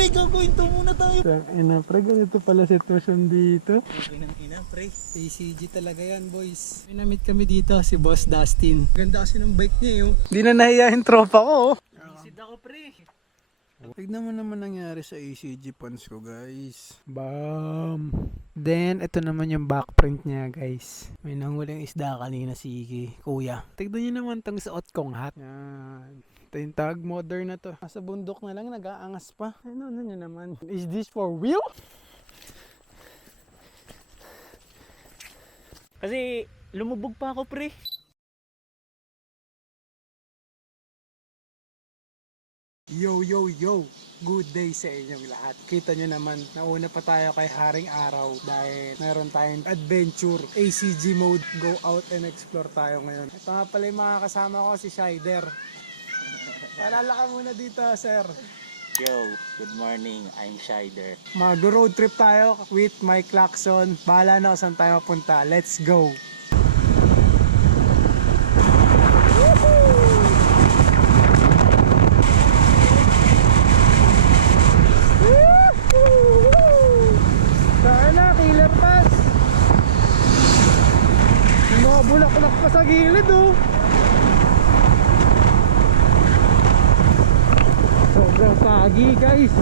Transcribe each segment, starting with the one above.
pre, gagawinto muna tayo. Ina pre, ganito pala sitwasyon dito. Ina pre. ACG talaga yan boys. May na-meet kami dito si Boss Dustin. Ganda kasi ng bike niya yun. Di na nahiya yung tropa ko. Isid ako pre. Tignan mo naman nangyari sa ACG pants ko guys. Bam! Then, ito naman yung backprint niya guys. May nanghuling isda kanina si Kuya. Tignan nyo naman tong suot kong hat. Yan. Ito yung tag modern na to. Nasa bundok na lang, nag-aangas pa. Ano nyo naman? Is this for real? Kasi lumubog pa ako pre. Yo, yo, yo! Good day sa inyong lahat. Kita nyo naman, nauna pa tayo kay Haring Araw dahil meron tayong adventure, ACG mode, go out and explore tayo ngayon. Ito nga pala yung mga kasama ko, si Shider. Palala ka muna dito, sir. Yo, good morning. I'm Shider. Mag-road trip tayo with Mike Lacson. Bahala na kung saan tayo punta. Let's go! Bulak-bulak pa sa gilid oh. Sobrang pagi guys.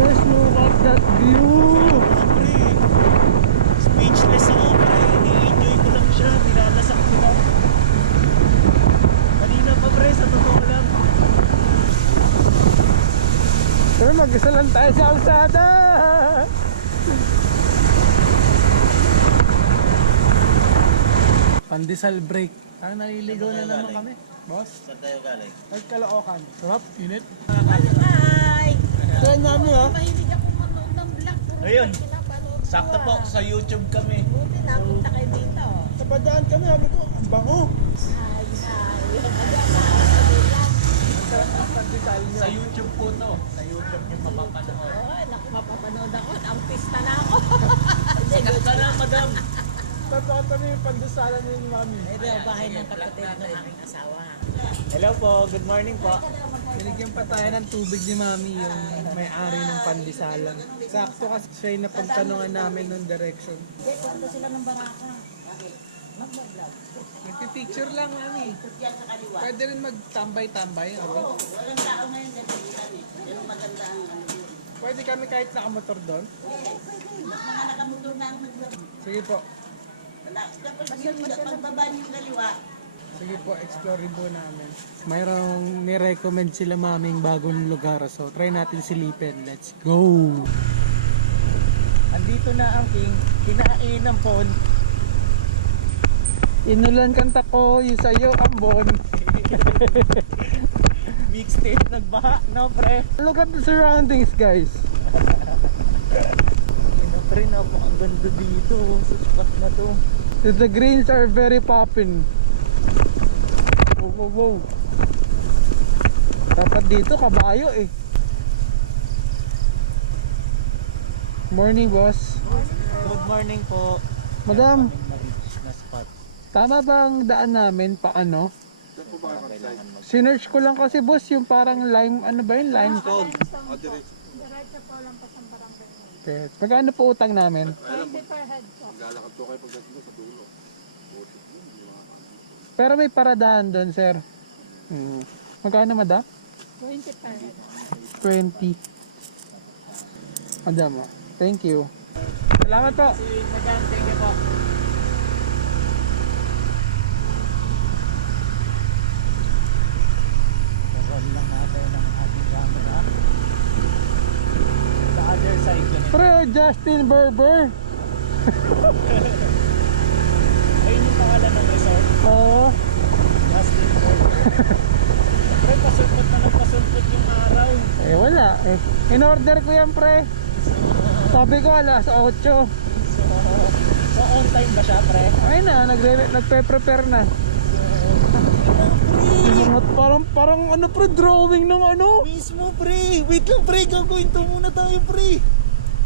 Let's look at that view. Pre, speechless ako pre. Ni-enjoy ko lang siya. Nilalasak ko lang. Kanina pa pre, sa totoo lang. Pero mag-isa lang tayo sa kalsada. Pandesal break. Naliligaw na naman kami. Boss? Saan tayo galing? Ay, Caloocan. Sarap, init. Hi! Kaya namin ha. Mahilig ako manood ng vlog. Ayun. Sakto po, sa YouTube kami. Buti napunta kayo dito. Sa padaan kami, sabi ko, ang bango. Hi, hi. Ang Sarap ang pandesal niya. Sa YouTube po to. Sa YouTube yung mapapanood. oh, naku, mapapanood ako. Ang pista na ako. Sikat ka na, madam. Totoo kami yung pandesalan ni Mami. Ito yung bahay ng kapatid ng aking asawa. Hello po, good morning po. Binigyan pa tayo ng tubig ni Mami, yung may-ari ng pandesalan. Sakto kasi siya yung napagtanungan namin ng direction. Hindi, punta sila ng baraka. Mag-vlog. Nagpipicture lang, Mami. Diyan sa kaliwa. Pwede rin magtambay-tambay. Okay? Walang tao ngayon dyan. Pero maganda ang ano. Pwede kami kahit nakamotor doon. Mga nakamotor na ang nag-vlog. Sige po. Tapos yung pagbaba niyong kaliwa. Sige po, explore po namin. Mayroong ni-recommend sila maming bagong lugar. So, try natin silipin. Let's go! Andito na ang king, kinain ng pon. Inulan kanta ko, yung sa'yo, ambon. Mixtape nagbaha, no pre? Look at the surroundings, guys. Pre, ang ganda dito sa spot na to. The greens are very popping. Wow, wow, wow. Dapat dito, kabayo eh. Morning, boss. Good morning po. Madam, Ma-reach na spot. tama ba ang daan namin pa ano? Sinearch ko lang kasi boss, yung parang lime, ano ba yun? Limestone. Okay. Magkano po utang namin? 20 per head po. Pero may paradahan doon, sir. Magkano, madam? 20 per head. 20. Madam, oh. Thank you. Salamat po. Madam, thank you po. Roll lang natin ang ating camera. Sa other side yun. Pre, Justin Berber. Ayun yung pangalan ng resort. Oo. Justin Burger. Pre, pasulpot na pasulpot yung araw. Eh, wala. Eh, in-order ko yan, pre. Sabi ko, alas 8. So on time ba siya, pre? Ay na, nagpe-prepare na. Parang ano pre, drawing ng ano. Mismo, pre. Wait lang, pre. Gagawinto muna tayo, pre.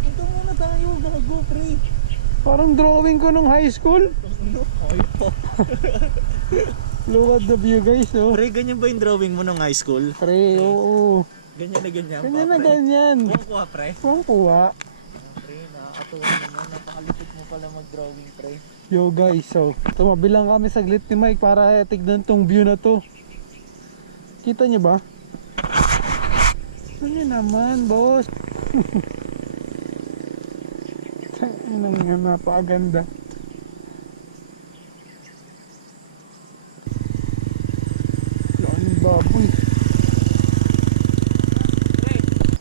Ito muna tayo. Gago, pre. Parang drawing ko nung high school. Okay po. Look at the view guys, oh. Pre, ganyan ba yung drawing mo nung high school? Pre, oo. Ganyan na ganyan Ganyan pa, na pre. ganyan. Kuha ko, pre. Kuwang kuha. Pre, nakakatuwa naman. Napakalupit mo pala mag-drawing, pre. Yo guys, so tumabi lang kami saglit ni Mike para tignan tong view na to. Kita niyo ba? Ano naman, boss? Ano nga, napakaganda. Laki ng baboy.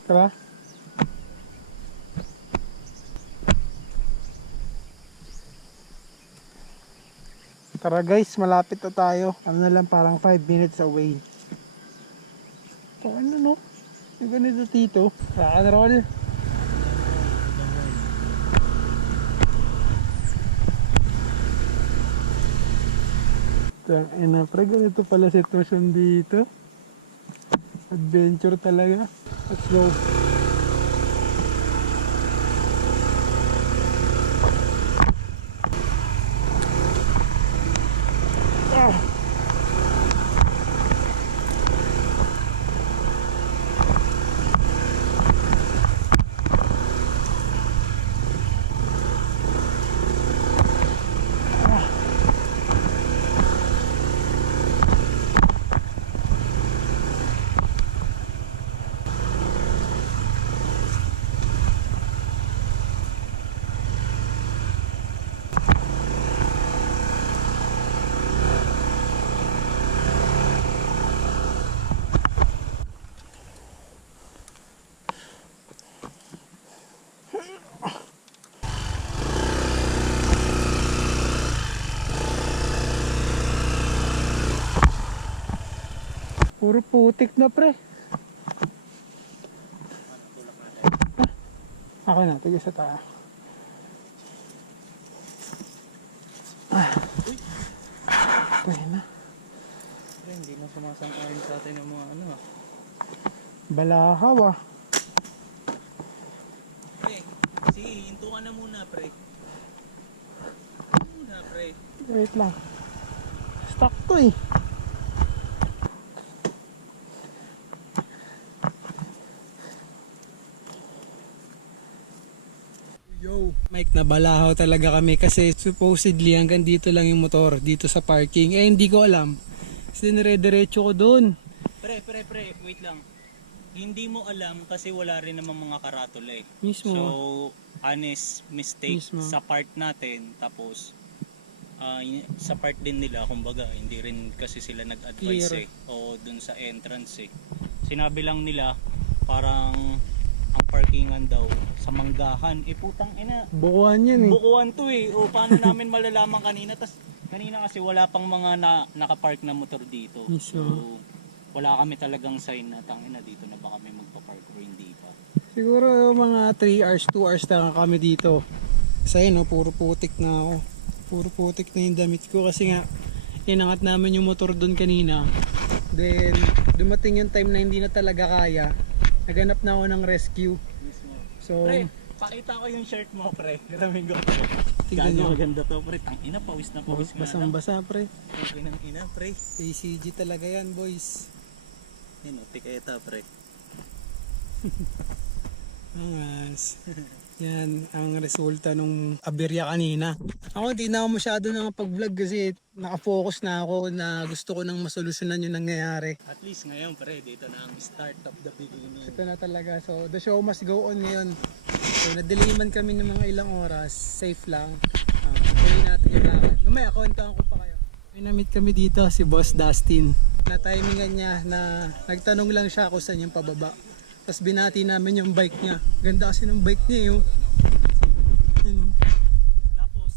Tara. Tara guys, malapit na tayo. Ano na lang, parang 5 minutes away. So ano no? Yung ganito dito. Rock and roll. Tangina, pre, ganito pala sitwasyon dito. Adventure talaga. Let's go. Puro putik na pre. Ako na, tiga sa tayo. Pwede na. Pre, hindi na sumasang-ayon sa atin ng mga ano. Balahaw ah. Pre, sige, hinto ka na muna, pre. Muna, pre. Wait lang. Stuck to eh. Yo, Mike, nabalahaw talaga kami kasi supposedly hanggang dito lang yung motor, dito sa parking. Eh, hindi ko alam. Kasi nire-diretso ko doon. Pre, wait lang. Hindi mo alam kasi wala rin namang mga karatula eh. Mismo. So, honest mistake Mismo. sa part natin. Tapos, sa part din nila, kumbaga, hindi rin kasi sila nag-advise Clear. eh. O dun sa entrance eh. Sinabi lang nila, parang ang parkingan daw sa Manggahan. Eh putang ina, Bukuhan yan eh. bukuan to eh. O paano namin malalaman kanina? Tas kanina kasi wala pang mga nakapark na motor dito. Mismo. So, wala kami talagang sign na tangina dito na ba kami magpa-park or hindi pa. Siguro mga 3 hours, 2 hours na kami dito. Kasi no, puro putik na ako. Puro putik na yung damit ko kasi nga inangat namin yung motor doon kanina. Then dumating yung time na hindi na talaga kaya. Naganap na ako ng rescue. Mismo. So, Pre, pakita ko yung shirt mo, pre. Grabe ko, pre. tignan nyo. Gago maganda to, pre. Tangina, pawis na pawis nga lang. Basang-basa pre. Okay ng ina, pre. ACG talaga yan boys. Yan o, tiketa, pre. Angas. Yan ang resulta nung aberya kanina. Ako hindi na ako masyado nakapag-vlog kasi nakafocus na ako na gusto ko nang masolusyonan yung nangyayari. At least ngayon, pre, dito na ang start of the beginning. Ito na talaga. So the show must go on ngayon. So na-delay man kami ng mga ilang oras. Safe lang. Tuloy natin yung lakad. Mamaya, kontaan ko pa kayo. May na-meet kami dito si Boss Dustin. Na-timingan niya na nagtanong lang siya kung saan yung pababa. Tapos binati namin yung bike niya. Ganda kasi ng bike niya yun. Yun. Tapos,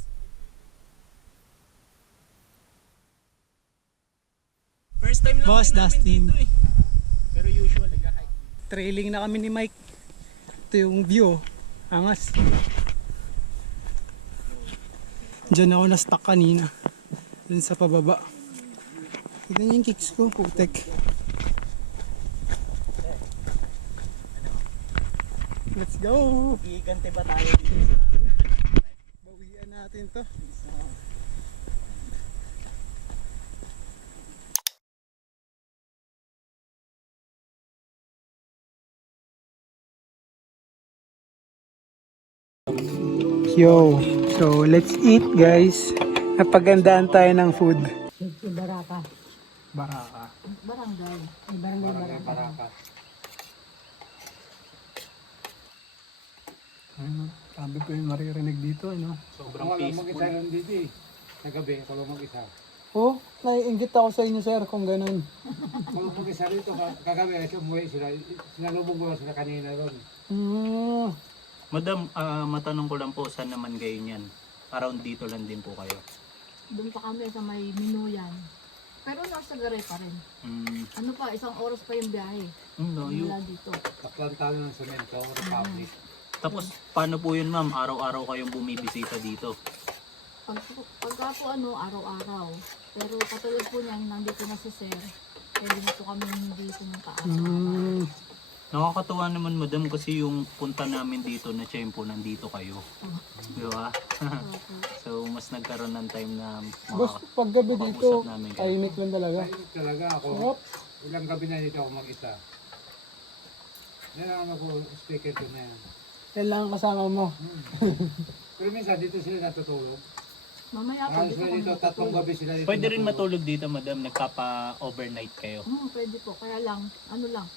first time lang Boss din namin Dustin. dito eh. Pero usually, Trailing na kami ni Mike. Ito yung view. Angas. Diyan ako na-stuck kanina. Dun sa pababa. Tignan niyo yung kicks ko. Putek. Let's go! gigante ba tayo dito sa Bawian natin to. Yo, so let's eat guys. Napagandaan tayo ng food. Si Baraka. Baraka. Barangay. Ay, barangay Baraka. Ano, sabi ko yung maririnig dito, ano? Sobrang peaceful. dito eh. Sa gabi, ako lang mag-isa. Oh, naiingit ako sa inyo sir kung ganun. Ako mag-isa rito, kagabi, kasi umuwi sila. Sinalubong ko sila kanina ron. Mm. Madam, matanong ko lang po, saan naman kayo niyan? Around dito lang din po kayo. Doon pa kami sa may Minuyan. Pero nasa Garay pa rin. Ano pa, 1 oras pa yung biyahe. Layo. Mula dito. Kaplantado ng semento, Republic. Tapos, paano po yun ma'am? Araw-araw kayong bumibisita dito? Pagka po araw-araw. Pero katulad po niyan, nandito na si Sir. Pwede na po kami hindi pumunta araw-araw. Nakakatuwa naman madam kasi yung punta namin dito na tiyempo nandito kayo. Di ba? Opo. So, mas nagkaroon ng time na Basta paggabi dito, makausap namin kayo. tahimik lang talaga. Ayun talaga ako. Sarap. Ilang gabi na dito ako mag-isa. Yan ang ako, speaker ko na yan. Yan lang ang kasama mo. Pero minsan dito sila natutulog. Mamaya po Marami dito sila kami dito, tatlong natutulog. gabi sila dito. Pwede rin matulog dito madam, nagpapa-overnight kayo. Pwede po. Kaya lang,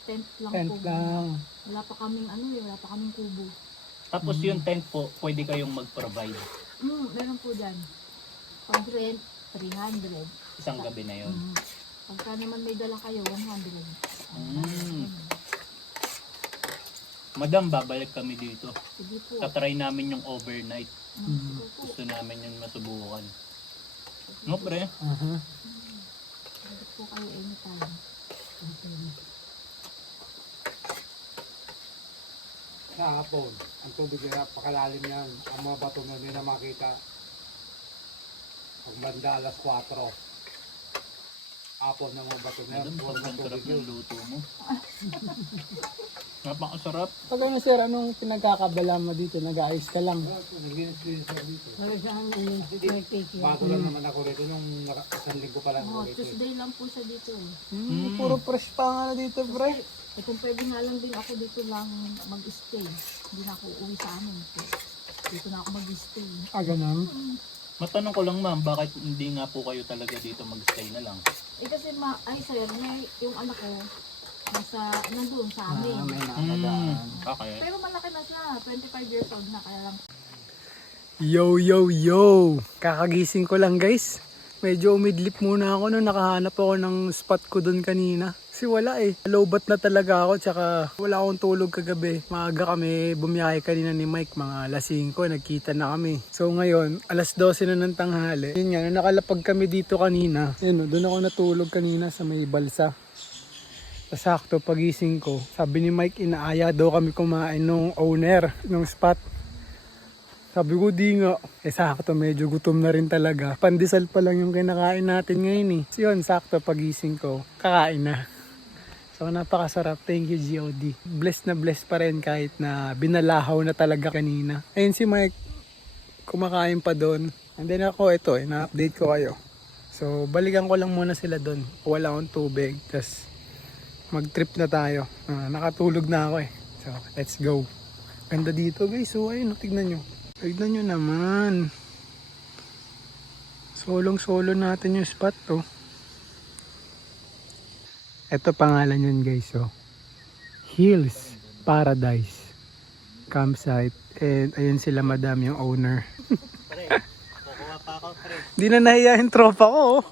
tent lang Tent po. lang. Wala pa kaming wala pa kaming kubo. Tapos yung tent po, pwede kayong mag-provide. Meron po dyan. Pag rent, 300. Isang gabi na yun. Pagka naman may dala kayo, 100. Madam, babalik kami dito. Sige po. Tatry namin yung overnight. Sige po. Gusto namin yung masubukan. No pre? Aha. Pwede po kayo anytime. Sa hapon, ang tubig nila, pakalalim yan. Ang mga bato na nila makita. Pag banda alas 4. Hapon ng mga bato na yan. Madam, Huwag sobrang na sarap tubig ng yun. luto mo. Napakasarap. Pag ano sir, anong pinagkakabala mo dito? Nag-aayos ka lang. Naglinis-linis ako dito. Wala siyang Bago lang naman ako rito nung isang linggo pa lang ako rito. Tuesday lang po siya dito. Puro fresh pa nga na dito, pre. Eh kung pwede nga lang din ako dito lang mag-stay. Hindi na ako uwi sa amin. So, dito na ako mag-stay. Ah, ganun. Matanong ko lang ma'am, bakit hindi nga po kayo talaga dito mag-stay na lang? Eh kasi sir, yung anak ko, nandun sa amin. Okay. Pero malaki na siya, 25 years old na, kaya lang. Yo, yo, yo! Kakagising ko lang guys. Medyo umidlip muna ako nung nakahanap ako ng spot ko doon kanina. Kasi wala eh. Lowbat na talaga ako tsaka wala akong tulog kagabi. Maaga kami bumiyahe kanina ni Mike. Mga alas 5 nagkita na kami. So ngayon, alas 12 na ng tanghali. Yun nga, nung nakalapag kami dito kanina. Yun, doon ako natulog kanina sa may balsa. Sakto pagising ko, sabi ni Mike inaaya daw kami kumain nung owner ng spot. Sabi ko di nga. Sakto medyo gutom na rin talaga. Pandesal pa lang yung kinakain natin ngayon eh. So yun, sakto pagising ko, kakain na. So napakasarap. Thank you GOD. Blessed na blessed pa rin kahit na binalahaw na talaga kanina. Ayun si Mike, kumakain pa doon. And then ako ito na-update ko kayo. So balikan ko lang muna sila doon. Wala akong tubig. Tapos mag-trip na tayo. Nakatulog na ako eh. So, let's go. Ganda dito guys. So, ayun, tignan nyo. Tignan nyo naman. Solong-solo natin yung spot to. Ito pangalan yun guys. So, Hills Paradise Campsite. And ayun sila madam, yung owner. Pre, kukuha pa ako pre. Di na nahiya yung tropa ko.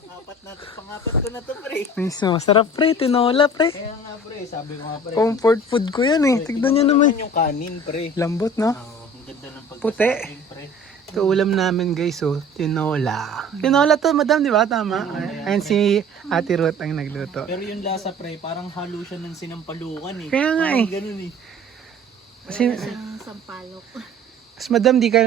Pangapat ko na to pre. Masarap pre, tinola pre. Kaya nga pre, sabi ko nga pre. Comfort food ko yan eh. Tignan nyo naman. Yung kanin pre. Lambot no? Ang ganda ng pagkasain Puti. pre. Ito ulam namin guys, oh, tinola. Tinola to, madam, di ba? Tama. Ayan si Ate Ruth ang nagluto. Pero yung lasa pre, parang halo siya ng sinampalukan eh. Kaya nga Parang eh. ganun eh. Kasi, Ang sampalok. mas madam, di ka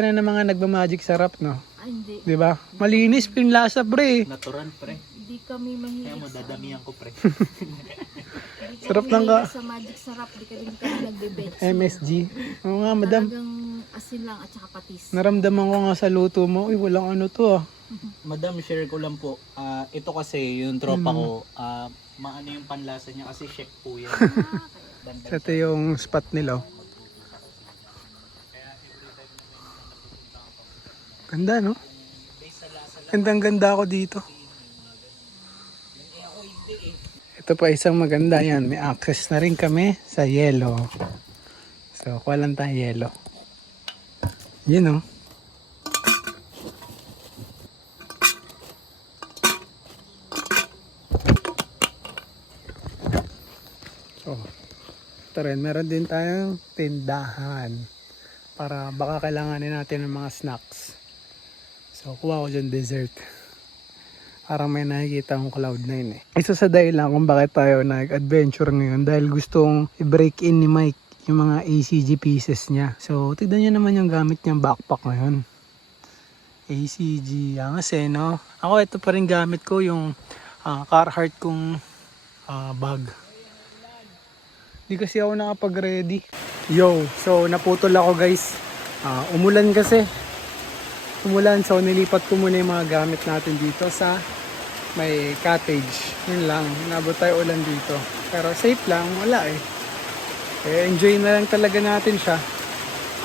na ng mga nagmamagic sarap, no? Ay, hindi. Di ba? Malinis pa yung lasa, pre. Natural pre. Hindi kami mahilig. Kaya mo dadamihan ko pre. Hindi Sarap kami lang ka. mahilig sa magic sarap. Hindi kami nagbe-bet. MSG. Oo nga, madam. Talagang asin lang at saka patis. Naramdaman ko nga sa luto mo, uy, walang ano to ah. Madam, share ko lang po. Ito kasi yung tropa ko, maano yung panlasa niya kasi chef po yan. Ito yung spot nila. Oh. Ganda, no? Base sa lasa lang. Gandang-ganda ako dito. Ito pa isang maganda yan. May access na rin kami sa yelo. So, kuha lang tayo yelo. Yun, oh. So, ito rin. Meron din tayong tindahan. Para baka kailanganin natin ng mga snacks. So, kuha ko dyan dessert. Parang may nakikita akong Cloud9 eh. Isa sa dahilan kung bakit tayo nag-adventure ngayon dahil gustong i-break in ni Mike yung mga ACG pieces niya. So, tignan nyo naman yung gamit niyang backpack ngayon. ACG, angas eh, no? Ako, ito pa rin gamit ko yung Carhartt kong bag. Di kasi ako nakapag-ready. Yo, so naputol ako guys. Umulan kasi. Umulan, so nilipat ko muna yung mga gamit natin dito sa may cottage. Yun lang, nabot tayo ulan dito. Pero safe lang, wala eh. Enjoy na lang talaga natin siya.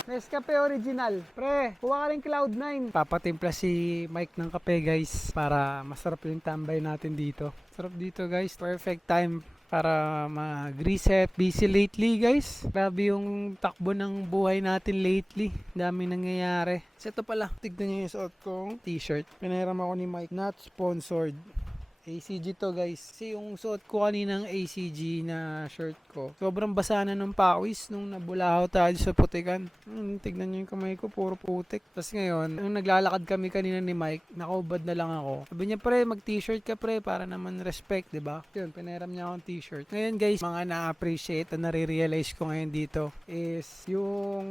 Nescafe original. Pre, kuha ka rin Cloud9. Papatimpla si Mike ng kape guys para masarap yung tambay natin dito. Sarap dito guys. Perfect time para mag-reset. Busy lately guys. Grabe yung takbo ng buhay natin lately. Dami nangyayari. So ito pala. Tignan nyo yung suot kong t-shirt. Pinahiram ako ni Mike. Not sponsored. ACG to guys. Kasi yung suot ko kaninang ACG na shirt ko, sobrang basa na ng pawis nung nabulahaw tayo sa putikan. Tignan nyo yung kamay ko, puro putik. Tapos ngayon, nung naglalakad kami kanina ni Mike, nakaubad na lang ako. Sabi niya, pre, mag t-shirt ka pre, para naman respect, 'di ba? Yun, pinahiram niya akong t-shirt. Ngayon guys, mga na-appreciate at nare-realize ko ngayon dito is yung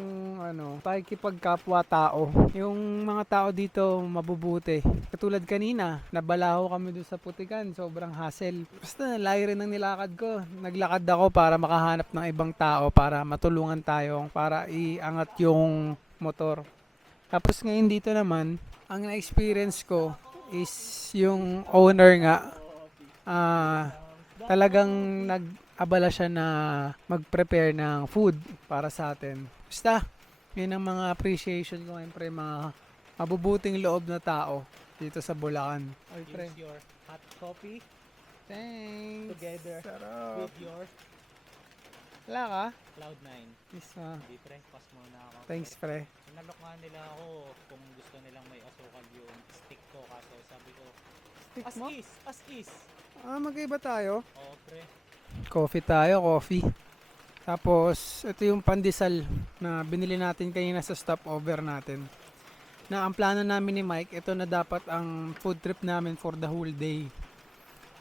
pakikipagkapwa tao. Yung mga tao dito mabubuti. Katulad kanina, nabalaho kami doon sa putikan. Sobrang hassle. Basta layo rin ang nilakad ko. Naglakad ako para makahanap ng ibang tao para matulungan tayo para iangat yung motor. Tapos ngayon dito naman, ang na-experience ko is yung owner nga talagang nag-abala siya na mag-prepare ng food para sa atin. Basta, yun ang mga appreciation ko ngayon pre, mga mabubuting loob na tao dito sa Bulacan. Oy, pre. Here's your hot coffee Thanks. together Sarap. with your Wala ka? Cloud9. Yes, Hindi pre, pass muna ako. Thanks, pre. Sinalok nga nila ako kung gusto nilang may asukal yung stick ko. Kaso sabi ko, Stick as mo? is, as is. Magkaiba tayo. Oo pre. Coffee tayo, coffee. Tapos, ito yung pandesal na binili natin kanina sa stopover natin. Na ang plano namin ni Mike, ito na dapat ang food trip namin for the whole day.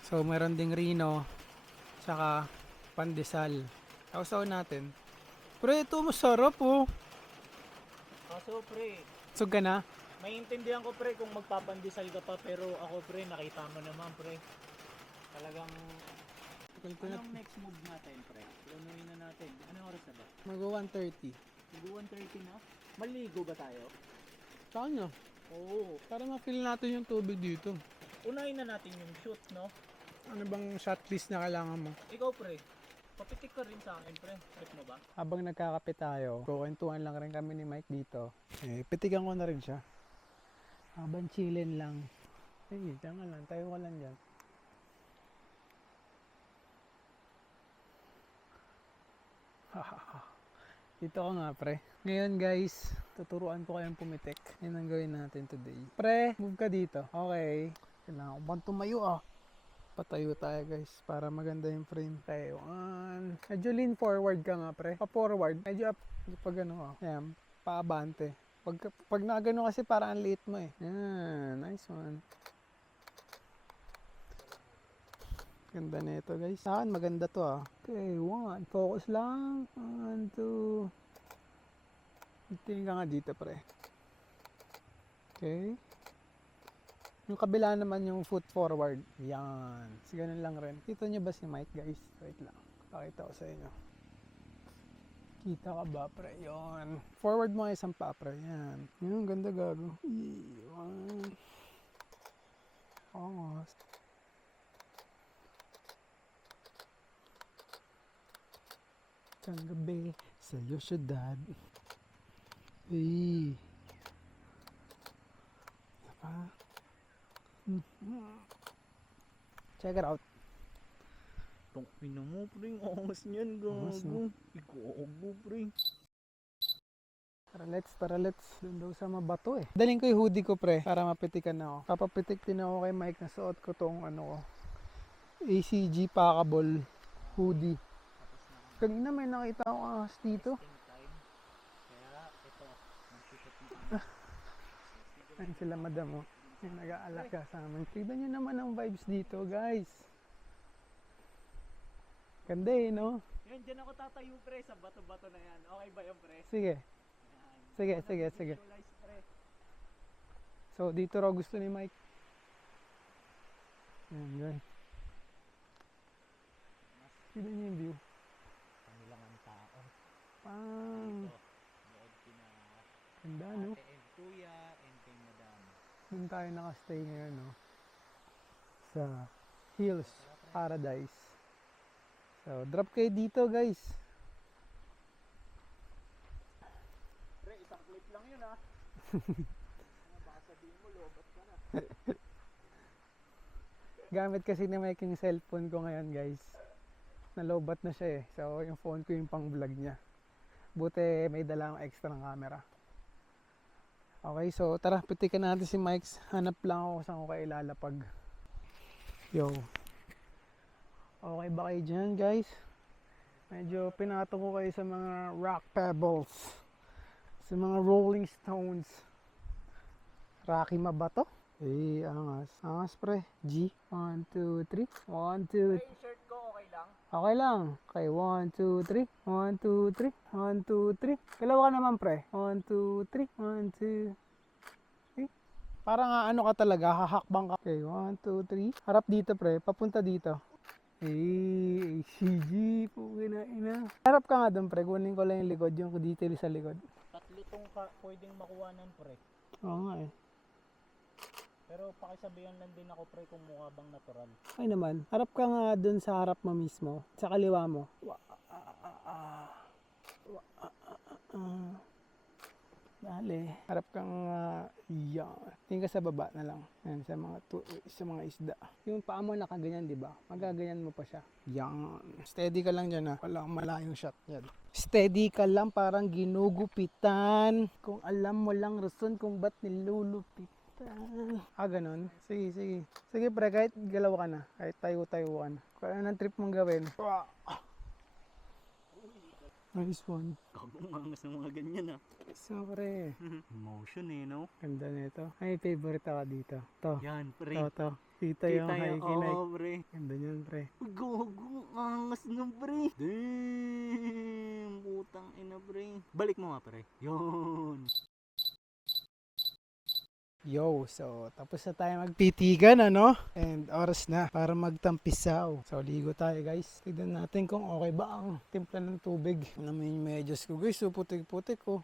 So, meron ding Rino, tsaka pandesal. Sausaw natin. Pre, ito masarap oh. Kaso pre, Sug ka na? maintindihan ko pre kung magpapandesal ka pa, pero ako pre, nakita mo naman pre. Talagang, anong next move natin pre? Planuhin na natin. Anong oras na ba? Mag-1:30. Mag-1:30 na? Maligo ba tayo? Saan na? Oo. Para ma-feel natin yung tubig dito. Unahin na natin yung shoot, no? Ano bang shot list na kailangan mo? Ikaw pre, papitik ka rin sa akin pre. Trip mo ba? Habang nagkakape tayo, kukwentuhan lang rin kami ni Mike dito. Pitigan ko na rin siya. Habang chillin lang. Diyan ka lang, tayo ka lang dyan. Dito ka nga pre. Ngayon guys, tuturuan ko kayong pumitik. Yan ang gawin natin today. Pre, move ka dito. Okay. Kailangan ko bang tumayo ah. Patayo tayo guys para maganda yung frame. Tayo. Medyo lean forward ka nga pre. Pa-forward. Medyo up. Pag ano ah. Ayan. Paabante. Pag nagano kasi parang ang liit mo eh. Yan. Nice one. Ganda na ito guys. Saan? Maganda to ah. Okay. One. Focus lang. 1, 2. Tingin ka nga dito pre. Okay. Yung kabila naman yung foot forward. Yan. So, ganun lang rin. Kita nyo ba si Mike guys? Wait lang. Pakita ko sa inyo. Kita ka ba pre? Yan. Forward mo isang pa pre. Yan. Yung ganda gago. Yan. Oh. Isang gabi sa iyo syudad. Check it out. Tong ina mo, pre. Angas niyan, Angas, gago. Ikaw, pre. Tara let's. Doon daw sa mabato eh. Daling ko yung hoodie ko pre, para mapitikan ako. Papapitik din ako kay Mike na suot ko tong ano ko. ACG packable hoodie. Kanina may nakita akong ahas dito. Kaya ito, magsisit mo. Ayun sila madam oh. Yung nag-aalaga sa amin. Tignan nyo naman ang vibes dito guys. Ganda eh no? Yan, dyan ako tatayo, pre, sa bato-bato na yan. Okay ba yun, pre? Sige. Yan. Sige. Visualize, pre. So dito raw gusto ni Mike. Ayan guys. Tignan nyo yung view. Kanilang ang tao. Pang. Dito, doon kina Ganda no? Ate and Kuya and kay Madam. Doon tayo nakastay ngayon no? Sa Hills Paradise. So drop kayo dito guys. Pre, isang clip lang yun, ha? Baka sabihin mo, lobat ka na. Gamit kasi ni Mike yung cellphone ko ngayon guys. Nalobat na siya eh. So yung phone ko yung pang vlog niya. Buti may dala akong extra ng camera. Okay, so tara, pitikan natin si Mike. Hanap lang ako kung saan ko kayo ilalapag. Yo. Okay ba kayo dyan guys? Medyo pinato ko kayo sa mga rock pebbles. Sa mga rolling stones. Rocky mabato? Eh, angas. Angas pre. G. 1, 2, 3. 1, 2, Pre, yung shirt ko, okay lang? okay lang. Okay, 1, 2, 3. 1, 2, 3. 1, 2, 3. Kalawa ka naman pre. 1, 2, 3. 1, 2, 3. Parang ano ka talaga, hahakbang ka. Okay, 1, 2, 3. Harap dito pre, papunta dito. Eh, ACG, puwi na ina. Harap ka nga doon pre, kunin ko lang yung likod, yung detail sa likod. Tatlo tong pwedeng makuhanan, pre. Oo nga eh. Pero pakisabihan lang din ako, pre, kung mukha bang natural. Ay naman, harap ka nga doon sa harap mo mismo, sa kaliwa mo. Dali. Harap kang yan. Tingin ka sa baba na lang. Yan, sa mga isda. Yung paa mo nakaganyan, di ba? Magaganyan mo pa siya. Yan. Steady ka lang dyan ha. Walang malayong shot yan. Steady ka lang, parang ginugupitan. Kung alam mo lang rason kung ba't nilulupitan. Ganun. Sige, sige. Sige pre, kahit galaw ka na. Kahit tayo-tayo ka na. Kung ano ang trip mong gawin. Nice one. Kagong angas ng mga ganyan, ha? So pre, Emotion, eh, no? ganda nito. Ay, favorite ako dito. To. Yan, pre. To. Dito yung hiking. Oo, pre. Ganda niyan, pre. Gogo, angas ng pre. Damn, putang ina, pre. Balik mo nga, pre. Yun. Yo, so tapos na tayo magpitigan, ano? And oras na para magtampisaw. So ligo tayo guys. Tignan natin kung okay ba ang timpla ng tubig. Namin yung medyas ko guys. So putik-putik ko.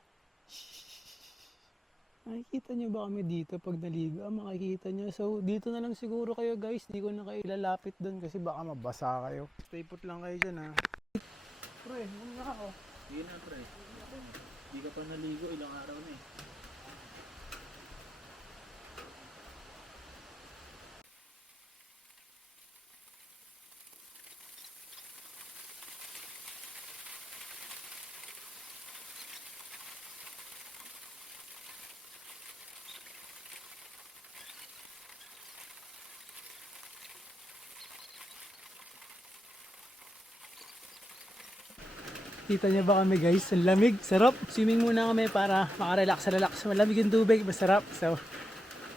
Makikita nyo ba kami dito pag naligo? Makikita nyo. So dito na lang siguro kayo guys. Di ko na kayo ilalapit doon kasi baka mabasa kayo. Stay put lang kayo dyan ha. Pre, muna ako. Sige na, pre. Hindi ka pa naligo, ilang araw na eh. Kita niyo ba kami guys? Ang lamig, sarap. Swimming muna kami para makarelax. Malamig yung tubig, masarap. So,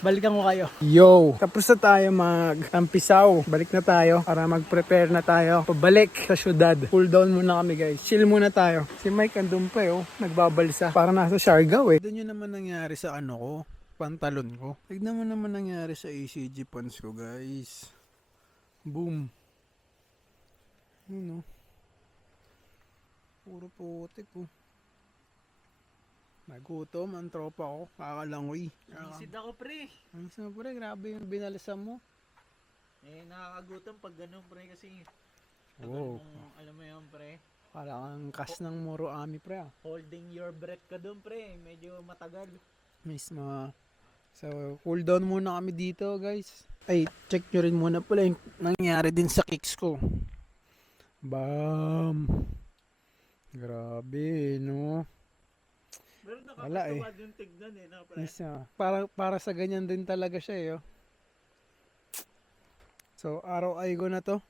balikan ko kayo. Yo! Tapos na tayo magtampisaw. Balik na tayo para mag-prepare na tayo. Pabalik sa syudad. Cool down muna kami guys. Chill muna tayo. Si Mike andun pa nagbabalsa. Para nasa Siargao eh. Tignan nyo naman nangyari sa ano ko. Pantalon ko. Tignan mo naman nangyari sa ACG pants ko guys. Boom. Yun Puro putik Nagutom ang tropa ko. Kakalangoy. Isid ako, pre. Ang isa pre, grabe yung binalisan mo. Eh, nakakagutom pag ganun, pre, kasi Wow. alam mo yun, pre. Parang kas ng Moro Ami pre Holding your breath ka dun, pre. Medyo matagal. Miss mga So, cool down muna kami dito, guys. Ay, check nyo rin muna pala yung nangyari din sa kicks ko. Bam! Grabe, no? Pero Wala eh. nakakatawa yung tignan eh, no, pre? Isa. Para sa ganyan din talaga siya, eh. Oh. So, araw-ay ko na to.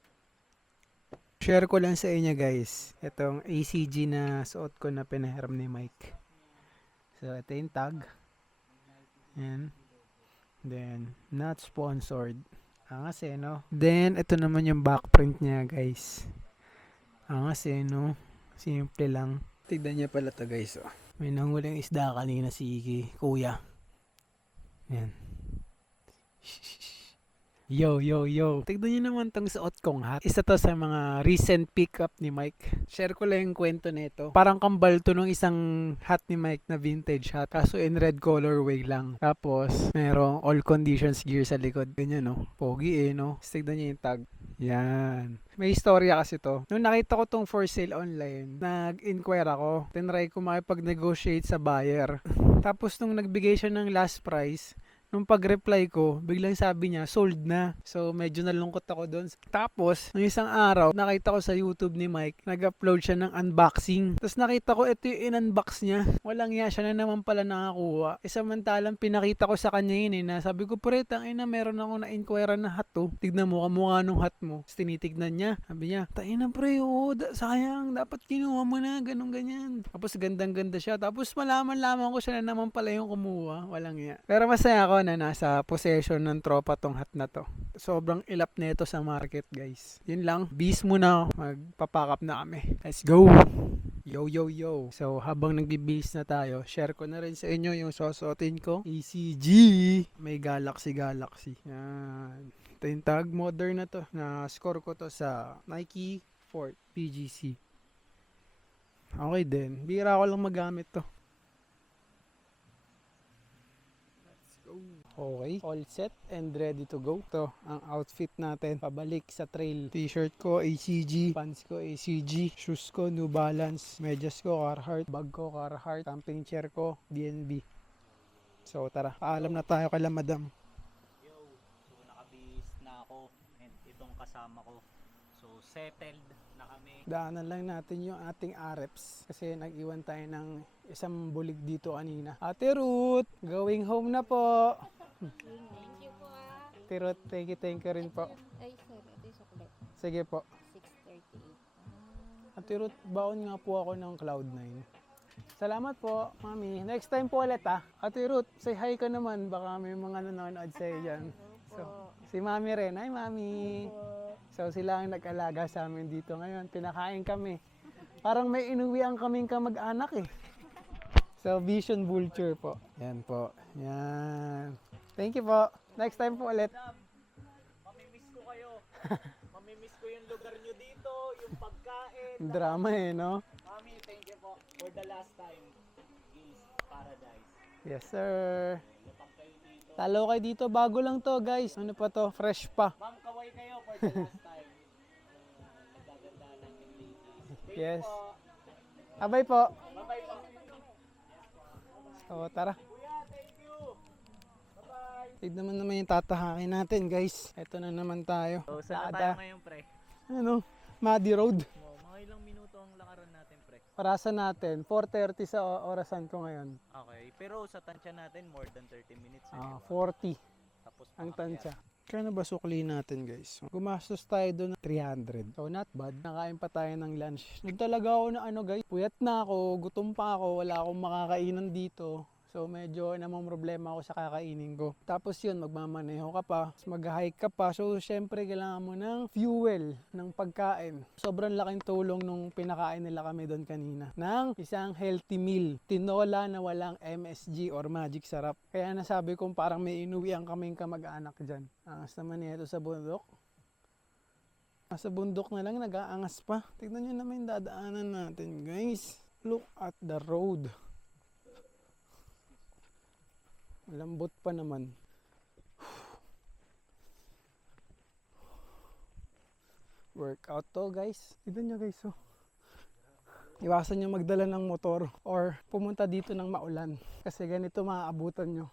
Share ko lang sa inyo, guys. Itong ACG na suot ko na pinahiram ni Mike. So, ito yung tag. Yan. Then, not sponsored. Angas eh, no? Then, ito naman yung backprint niya, guys. Angas eh, no? Simple lang. Tignan niya pala to, guys, oh. May nanghuling isda kanina si Kuya. Yan. Yo, yo, yo. Tignan nyo naman tong suot kong hat. Isa to sa mga recent pickup ni Mike. Share ko lang yung kwento nito. Parang kambal to nung isang hat ni Mike na vintage hat. Kaso in red colorway lang. Tapos, merong all conditions gear sa likod. Ganyan, no? Pogi eh, no? Tignan nyo yung tag. Yan. May istorya kasi to. Nung nakita ko tong for sale online, nag-inquire ako. Tinry ko makipag-negotiate sa buyer. Tapos nung nagbigay siya ng last price, nung pag-reply ko, biglang sabi niya, sold na. So, medyo nalungkot ako doon. Tapos, nung isang araw, nakita ko sa YouTube ni Mike, nag-upload siya ng unboxing. Tapos nakita ko, ito yung in-unbox niya. Walang iya, siya na naman pala nakakuha. E samantalang pinakita ko sa kanya yun eh, na sabi ko, pre, tangina, meron ako na-inquire na hat to. Tignan mo, kamukha nung hat mo. Tapos tinitignan niya. Sabi niya, tangina, pre, sayang, dapat kinuha mo na, ganun ganyan. Tapos gandang-ganda siya. Tapos malaman-laman ko siya na naman pala yung kumuha. Walang iya. Pero masaya ako na nasa possession ng tropa tong hat na to. Sobrang ilap nito sa market, guys. Yun lang. Beast muna. Magpapack up na kami. Let's go! Yo, yo, yo. So, habang nagbi-beast na tayo, share ko na rin sa inyo yung susuotin ko. ACG! May Galaxy. Yan. Ito yung tag. Modern na to. Na-score ko to sa Nike Fort PGC. Okay din. Bira ko lang magamit to. Okay, all set and ready to go. Ito ang outfit natin. Pabalik sa trail. T-shirt ko ACG, pants ko ACG, shoes ko New Balance, medyas ko Carhartt, bag ko Carhartt, camping chair ko DNB. So tara, paalam na tayo kay madam. Yo, so nakabihis na ako and itong kasama ko. So settled na kami. Daanan lang natin yung ating areps kasi nag-iwan tayo ng isang bulig dito kanina. Ate Ruth, going home na po. Thank you po ah. Ate Ruth, thank you rin po. Ay, sorry. Ito yung chocolate. Sige po. 6:38. Ate Ruth, baon nga po ako ng Cloud9. Salamat po, Mami. Next time po ulit ah. Ate Ruth, say hi ka naman. Baka may mga nanonood sa'yo dyan. So, si Mami rin. Hi, Mami. So, sila ang nag-alaga sa amin dito ngayon. Pinakain kami. Parang may inuwian kaming kamag-anak eh. So, Vision Vulture po. Yan po. Yan. Thank you po. Next time po ulit. Mamimiss ko kayo. Mamimiss ko yung lugar nyo dito, yung pagkain. Drama eh, no? Mami, thank you po for the last time. Is paradise. Yes, sir. Lutang kayo dito. Talo kayo dito. Bago lang to, guys. Ano pa to? Fresh pa. Ma'am, kaway kayo for the last time. Nagaganda ng ladies. Thank Yes. you po. Abay po. Bye-bye po. So, tara. Kuya, thank you. Bye-bye. Tignan naman yung tatahakin natin, guys. Ito na naman tayo. So, saan Laada. tayo ngayon, pre? Ano? Muddy Road. Mga ilang minuto ang lakaran natin, pre. Orasan natin. 4:30 sa orasan ko ngayon. Okay, pero sa tansya natin, more than 30 minutes. 40 Tapos ang paakyat. tansya. Kano ba sukli natin, guys? Gumastos tayo doon ng 300. So, not bad. Nakain pa tayo ng lunch. Nagtalaga ako na guys. Puyat na ako. Gutom pa ako. Wala akong makakainan dito. So, medyo namang problema ako sa kakainin ko. Tapos yun, magmamaneho ka pa. Mag-hike ka pa. So, syempre, kailangan mo ng fuel, ng pagkain. Sobrang laking tulong nung pinakain nila kami doon kanina. Ng isang healthy meal. Tinola na walang MSG or magic sarap. Kaya nasabi kong parang may inuwian kaming kamag-anak dyan. Angas naman ito sa bundok. Sa bundok na lang, nag-aangas pa. Tignan nyo naman yung dadaanan natin, guys. Look at the road. Lambot pa naman. Workout to, guys. Tignan nyo, guys. Oh. Iwasan nyo magdala ng motor or pumunta dito ng maulan. Kasi ganito maaabutan nyo.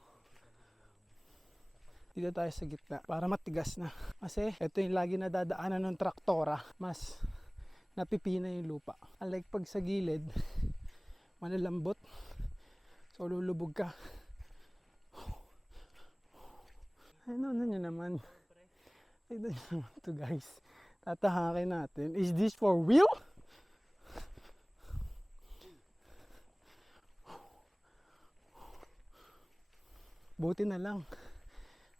Dito tayo sa gitna para matigas na. Kasi ito yung lagi nadadaanan ng traktora. Mas napipina yung lupa. Unlike pag sa gilid, malalambot. So lulubog ka. Ano nyo naman. Tignan nyo naman to guys. Tatahakin natin. Is this for real? Buti na lang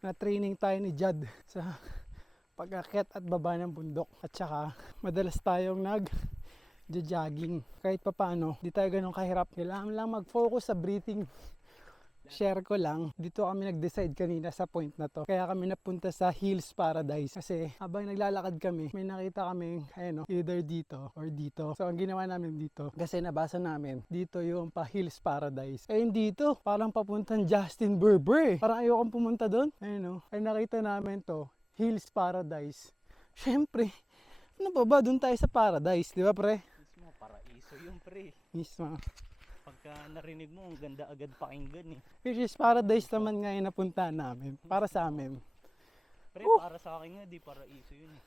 na training tayo ni Jad sa pag-akyat at baba ng bundok. At saka madalas tayong nag-jogging. Kahit papano, di tayo ganun kahirap. Kailangan lang mag-focus sa breathing. Share ko lang, dito kami nag-decide kanina sa point na to. Kaya kami napunta sa Hills Paradise. Kasi habang naglalakad kami, may nakita kami, ayun, either dito or dito. So ang ginawa namin dito, kasi nabasa namin, dito yung pa Hills Paradise. Ayun dito, parang papuntang Justin Bieber. Parang ayokong pumunta doon. Ayun, ay nakita namin to, Hills Paradise. Syempre, ano ba doon tayo sa Paradise, di ba pre? Mismo, paraiso yung pre. Mismo. Pagka narinig mo, ang ganda agad pakinggan eh. Which is Paradise naman nga yung napuntahan namin. Para sa amin. Pre, para sa akin nga, di paraiso yun eh.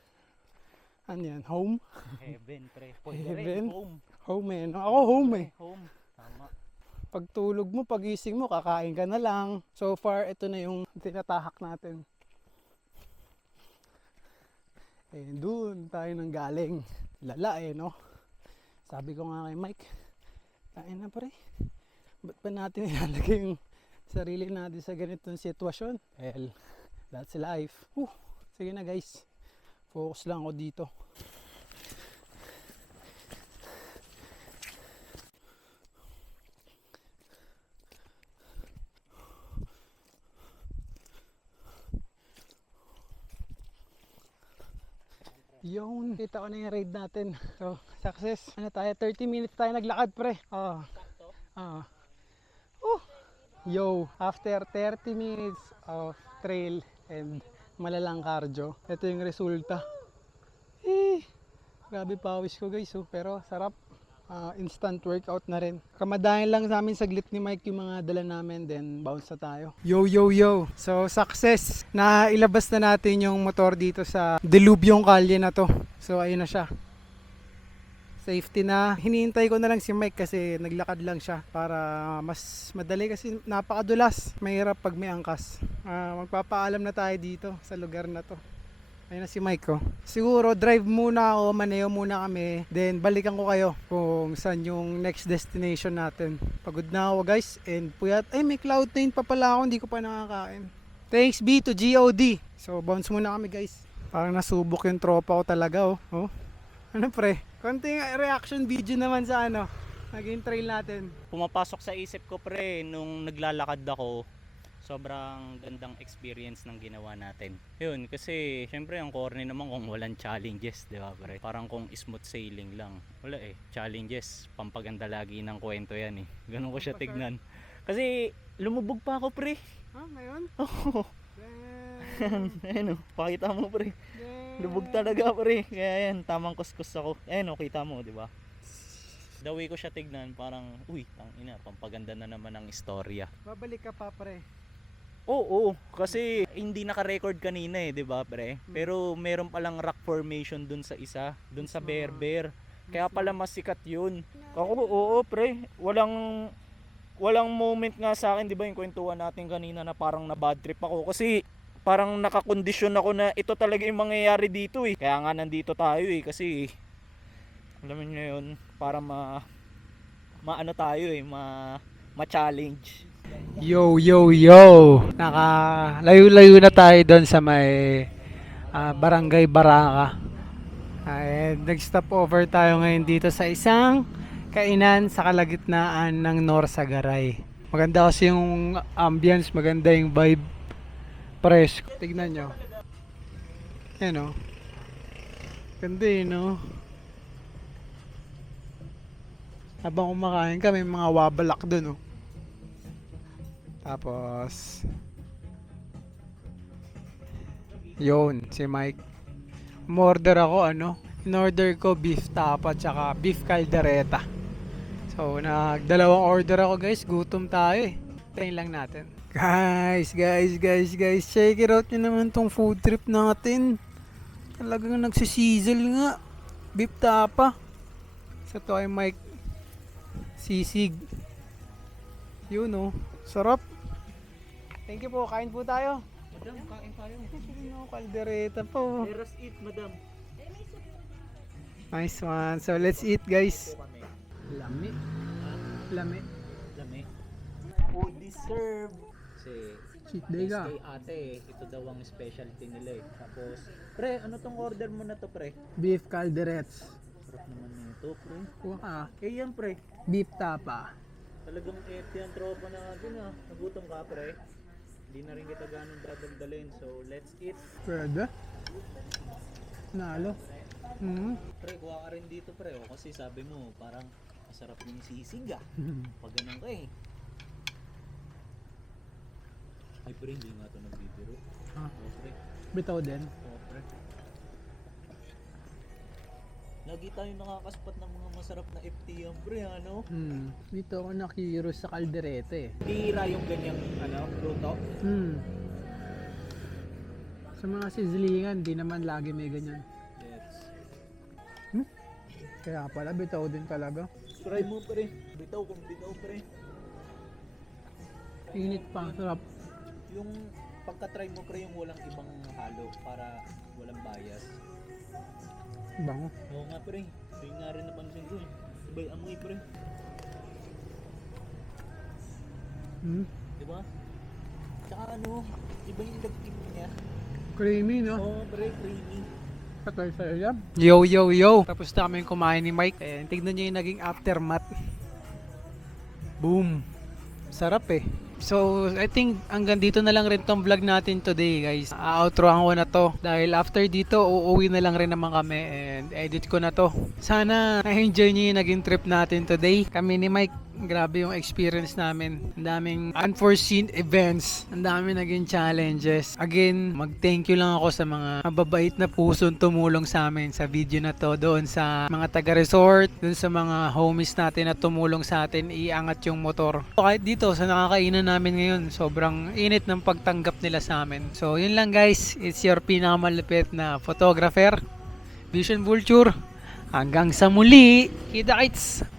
Ano yan? Home? Heaven, pre. Pwede Heaven? rin, home. Home eh. No? Ako home eh. Home. Tama. Pagtulog mo, pagising mo, kakain ka na lang. So far, ito na yung tinatahak natin. Eh, doon tayo nang galing. Lala eh, no? Sabi ko nga kay Mike, kain na pre. Ba't pa natin ilalagay yung sarili natin sa ganitong sitwasyon? Well, that's life. Sige na guys. Focus lang ako dito. Yun, kita ko na yung raid natin. So, success. Ano tayo? 30 minutes tayo naglakad pre. Yo, after 30 minutes of trail and malalang cardio, ito yung resulta. Grabe pawis ko guys, pero sarap. Instant workout na rin. Kamadayan lang sa amin saglit ni Mike yung mga dala namin, then bounce na tayo. Yo! So success! Na ilabas na natin yung motor dito sa dilubyong kalye na to. So ayun na siya. Safety na. Hinihintay ko na lang si Mike kasi naglakad lang siya para mas madali kasi napakadulas. Mahirap pag may angkas. Magpapaalam na tayo dito sa lugar na to. Ayun na si Mike ko. Siguro drive muna ako, maneo muna kami. Then balikan ko kayo kung saan yung next destination natin. Pagod na ako guys and puyat. Ay may Cloud9 pa pala ako, hindi ko pa nakakain. Thanks be to GOD. So bounce muna kami guys. Parang nasubok yung tropa ko talaga oh. Ano pre? Konting reaction video naman sa naging trail natin. Pumapasok sa isip ko pre, nung naglalakad ako, sobrang gandang experience ng ginawa natin. Yun, kasi syempre ang corny naman kung walang challenges, di ba pre? Parang kung smooth sailing lang. Wala eh, challenges, pampaganda lagi ng kwento yan eh. Ganun ko siya tignan. Kasi lumubog pa ako pre. Ngayon? Oo. Ayun o, pakita mo pre. Lubog talaga pre. Kaya yan, tamang kuskus ako. Ayun o, kita mo, di ba? The way ko siya tignan, parang, tangina, pampaganda na naman ang istorya. Babalik ka pa pre. Oo, kasi hindi naka-record kanina eh, 'di ba, pre? Pero meron palang rock formation dun sa isa, dun sa Berber. Kaya pala mas sikat 'yun. Ako, oo, pre. Walang moment nga sa akin, 'di ba, yung kwentuhan natin kanina na parang na bad trip ako kasi parang nakakondisyon ako na ito talaga yung mangyayari dito eh. Kaya nga nandito tayo eh kasi alam niyo 'yun, para maano tayo eh, ma-challenge. Yo! Layo na tayo doon sa may Barangay Baraka. And nag-stop over tayo ngayon dito sa isang kainan sa kalagitnaan ng Norsagaray. Maganda kasi yung ambience, maganda yung vibe. Fresh. Tignan nyo. Yan o. Ganda yun o. Habang kumakain ka, may mga wabalak dun o. Tapos yun, si Mike. Umorder ako in-order ko beef tapa tsaka beef caldereta. So nagdalawang order ako guys, gutom tayo eh. Tayin lang natin. Guys, check it out nyo naman tong food trip natin. Talagang nagsisizzle nga. Beef tapa. Sa to ay Mike sisig. Yun oh, sarap. Thank you po, kain po tayo. Madam, kain tayo. No, kaldereta po. Let us eat, madam. Nice one. So let's eat guys. Po kami. Lami. Lami. Lami. Food deserve. Kasi Cheat day ka. kay ate, ito daw ang specialty nila eh. Tapos, pre, ano tong order mo na to, pre? Beef calderets. Sarap naman nito, pre. Kuha ka. Eh yan, pre. Beef tapa. Talagang ete ang tropa natin ah. Nagutom ka, pre. Hindi na rin kita ganun dadagdalin. So, let's eat. Pwede. Nalo. Pre, kuha ka rin dito, pre. O, kasi sabi mo, parang masarap yung sisig ah. Pag ganun ka eh. Ay, pre, hindi nga ito nagbibiro. Ah. O, pre. Bitaw din. O, pre. Lagi tayo nakakaspat ng mga masarap na FT yan, pre, ano? Dito ako nakikiros sa kaldereta eh. Bira yung ganyang, ano, luto. Sa mga sizzlingan, di naman lagi may ganyan. Yes. Kaya pala, bitaw din talaga. Try mo, pre. Bitaw kung bitaw, pre. Init pa, sarap. Yung pagka-try mo, pre, yung walang ibang halo para walang bias. Bango. Oo nga, pre. Yung nga rin napansin ko eh. Iba yung amoy, pre. Diba? Tsaka ano, iba yung lagkim niya. Creamy, no? Oo, pre, creamy. Patay sa yan. Yo. Tapos na kami kumain ni Mike. Tignan nyo yung naging aftermath. Boom. Sarap eh. So, I think hanggang dito na lang rin tong vlog natin today, guys. Outroan ko na to. Dahil after dito, uuwi na lang rin naman kami and edit ko na to. Sana na-enjoy nyo yung naging trip natin today. Kami ni Mike, grabe yung experience namin. Ang daming unforeseen events. Ang daming naging challenges. Again, mag-thank you lang ako sa mga mababait na pusong tumulong sa amin sa video na to. Doon sa mga taga-resort, doon sa mga homies natin na tumulong sa atin iangat yung motor. Kahit dito sa nakakainan namin ngayon, sobrang init ng pagtanggap nila sa amin. So, yun lang guys. It's your pinakamalupit na photographer, Vision Vulture. Hanggang sa muli. Kita-kits!